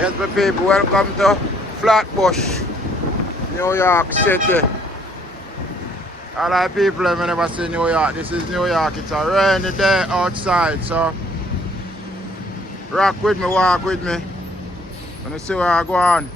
Yes, my people, welcome to Flatbush, New York City. A lot of people have never seen New York. This is New York. It's a rainy day outside, so rock with me, walk with me. Let me see where I go on.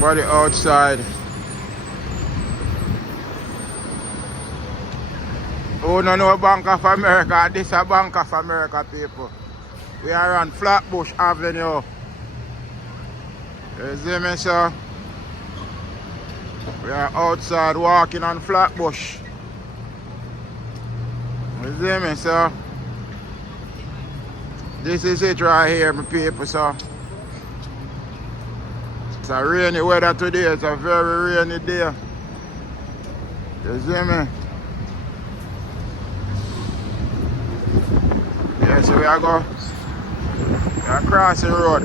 Body outside. Who don't know Bank of America? This is a Bank of America, people. We are on Flatbush Avenue. You see me, sir? We are outside walking on Flatbush. You see me, sir? This is it right here, my people, sir. It's a rainy weather today. It's a very rainy day. You see me? Yeah, so we are going. We are crossing the road.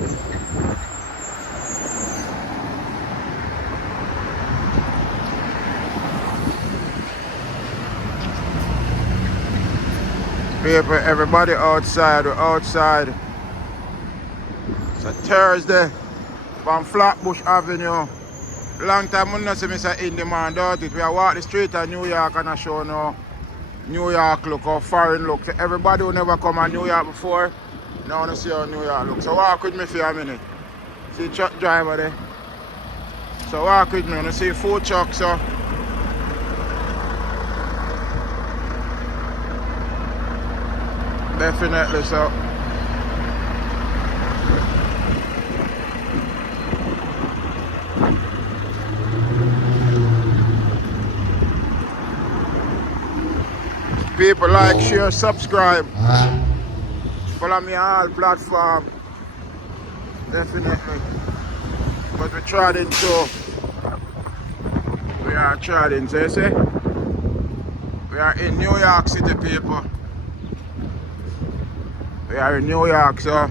People, everybody outside. We're outside. It's a Thursday from Flatbush Avenue. Long time I don't see Mr. Indy man doubt it. We are walk the street of New York and I show now New York look or foreign look. So everybody who never come to New York before, now want to see how New York look. So walk with me for a minute. See the truck driver there. So walk with me, you see food trucks, so definitely, so people like, share, subscribe. Follow me on all platforms. Definitely. But we're trading too. We are trading, so you see? We are in New York City, people. We are in New York, so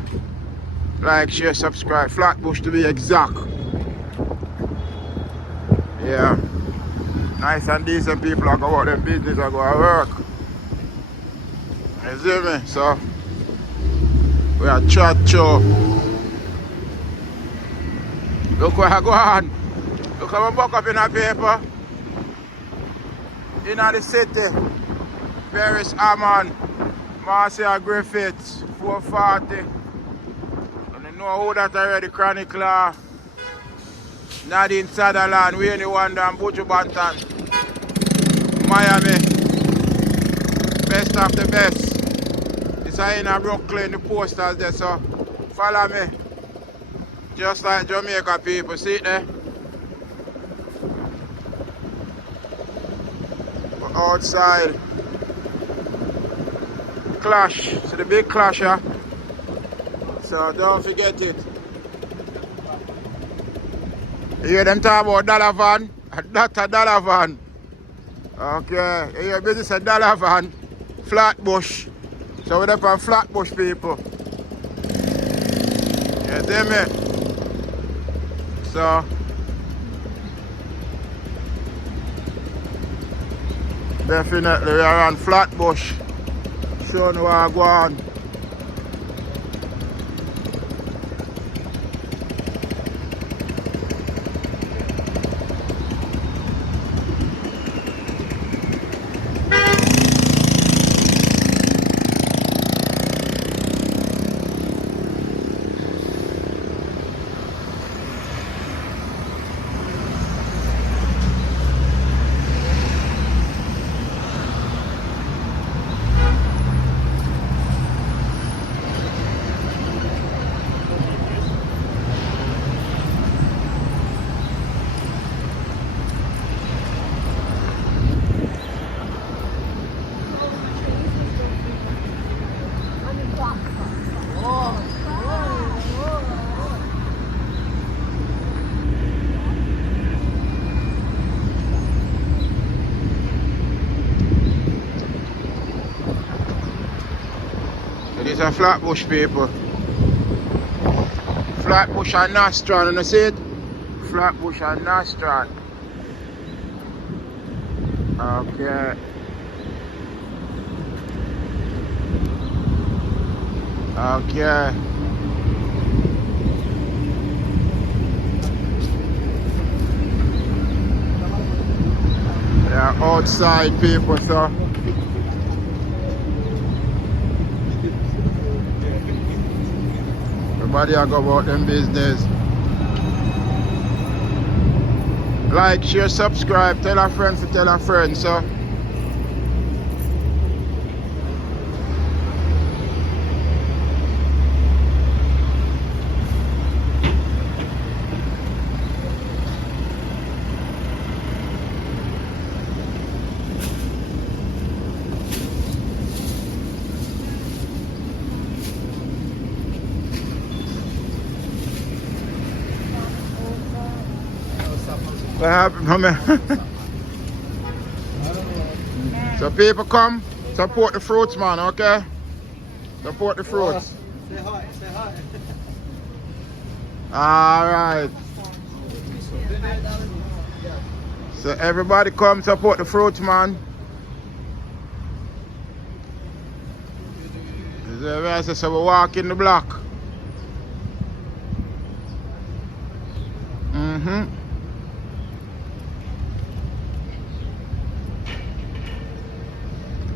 like, share, subscribe. Flatbush to be exact. Yeah. Nice and decent people are going to their business, are going to work. You see me? So we are chat show. Look where I go on. Look how I buck up in a paper. In the city. Paris Hammond. Marcia Griffiths. 440. And you know who that already, Chronicler. Nadine Sutherland. Wayne Wonder and Buju Banton. Miami. Best of the best. It's in Brooklyn, the posters there, so follow me. Just like Jamaica people, see it there? We're outside. Clash, see the big clash here? So don't forget it. You hear them talk about dollar van? That's a dollar van. Okay, you hear business a dollar van? Flatbush. So we're up on Flatbush, people. You see me? So definitely we are on Flatbush. Showing where I go on. It is a Flatbush, people. Flatbush and Nostrand, you see it? Flatbush and Nostrand. Okay. Okay. They are outside people, so. Everybody I go about them business. Like, share, subscribe, tell our friends to tell our friends, so. What happened, man? So people come, support the fruits, man, okay? Support the fruits. Say hi, say Alright. hi. So everybody come support the fruits, man. So we walk in the block.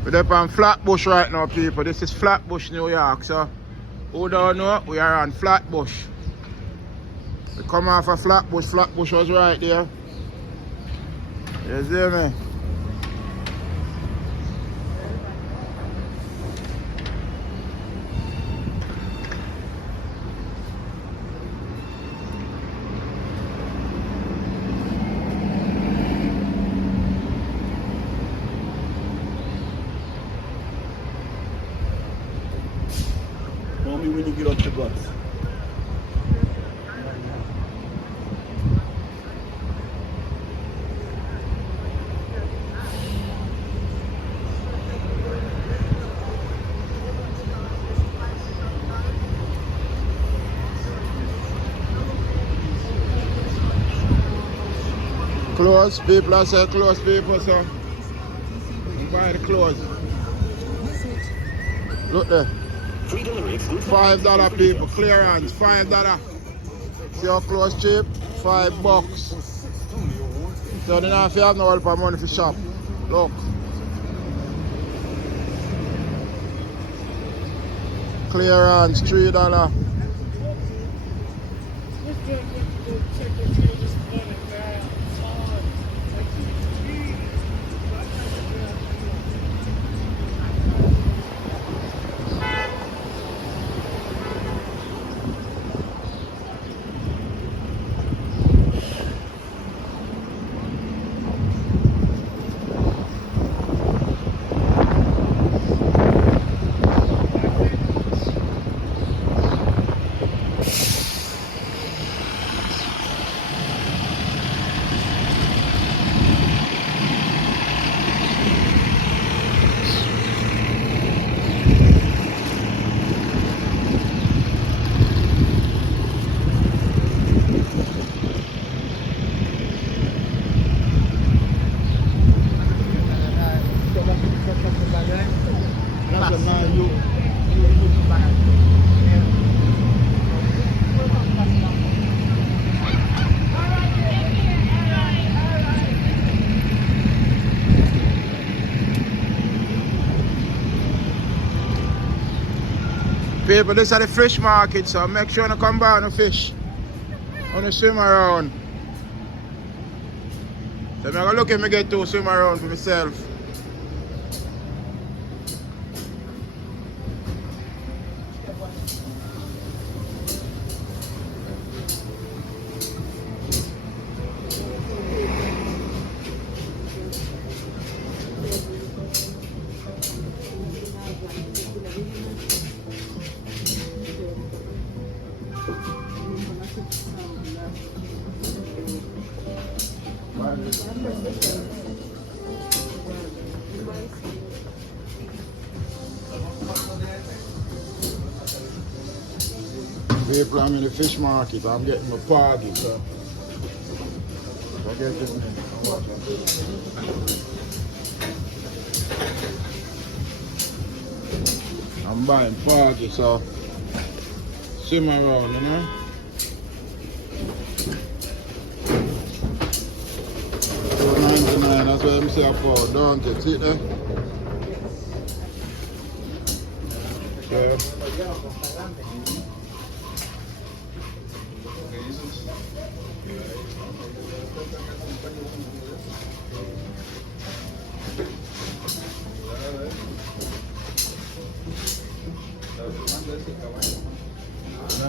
We're up on Flatbush right now, people. This is Flatbush, New York. So, who don't know, we are on Flatbush. We come off of Flatbush. Flatbush was right there. You see me? Call me when you get off the bus. Close, people, I say close, people, so you buy the clothes. Look there. $5 people, clearance, $5. See how close cheap? $5. So then if you have no help of money for shop. Look. Clearance, $3. People, this is the fish market, so make sure you come by and fish. On the swim around. So I'm going to look at me get to swim around for myself. People, I'm in the fish market. I'm getting my party, so I get this man. I'm buying party, so swim around, you know. $2.99, that's what I'm saying for, don't it? See there?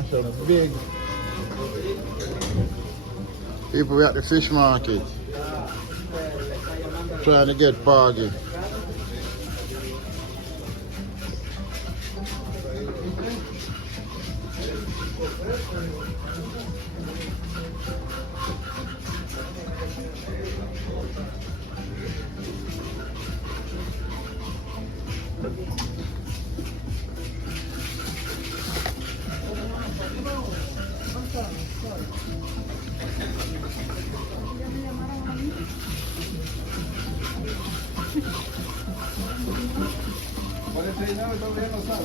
So, that's a big people at the fish market trying to get party.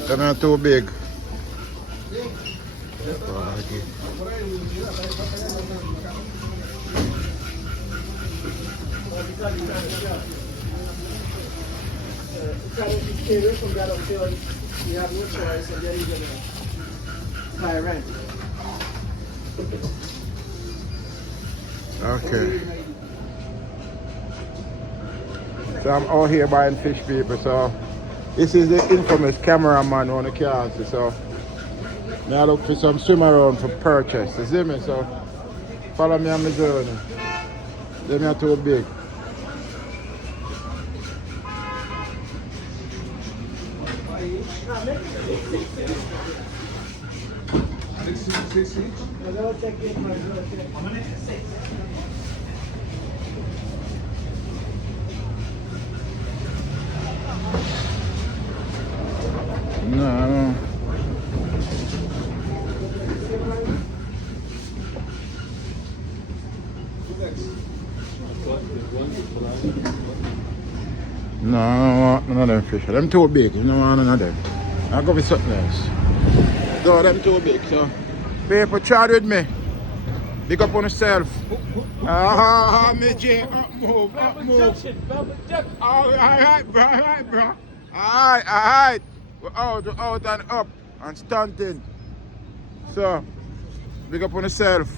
They're not too big. You have no choice, and then you're gonna pay rent. Okay. So I'm out here buying fish, people. So this is the infamous cameraman on the car. So now I look for some swim around for purchase. You see me? So follow me on my journey. They're not too big. No. No, I don't want none of them fish. Them too big. You don't want none of them. I'll go with something else. No, them too big. So, people chat with me. Big up on yourself. Me J, up move. Alright, bro. Alright. We're out and up and stunting. So, big up on yourself.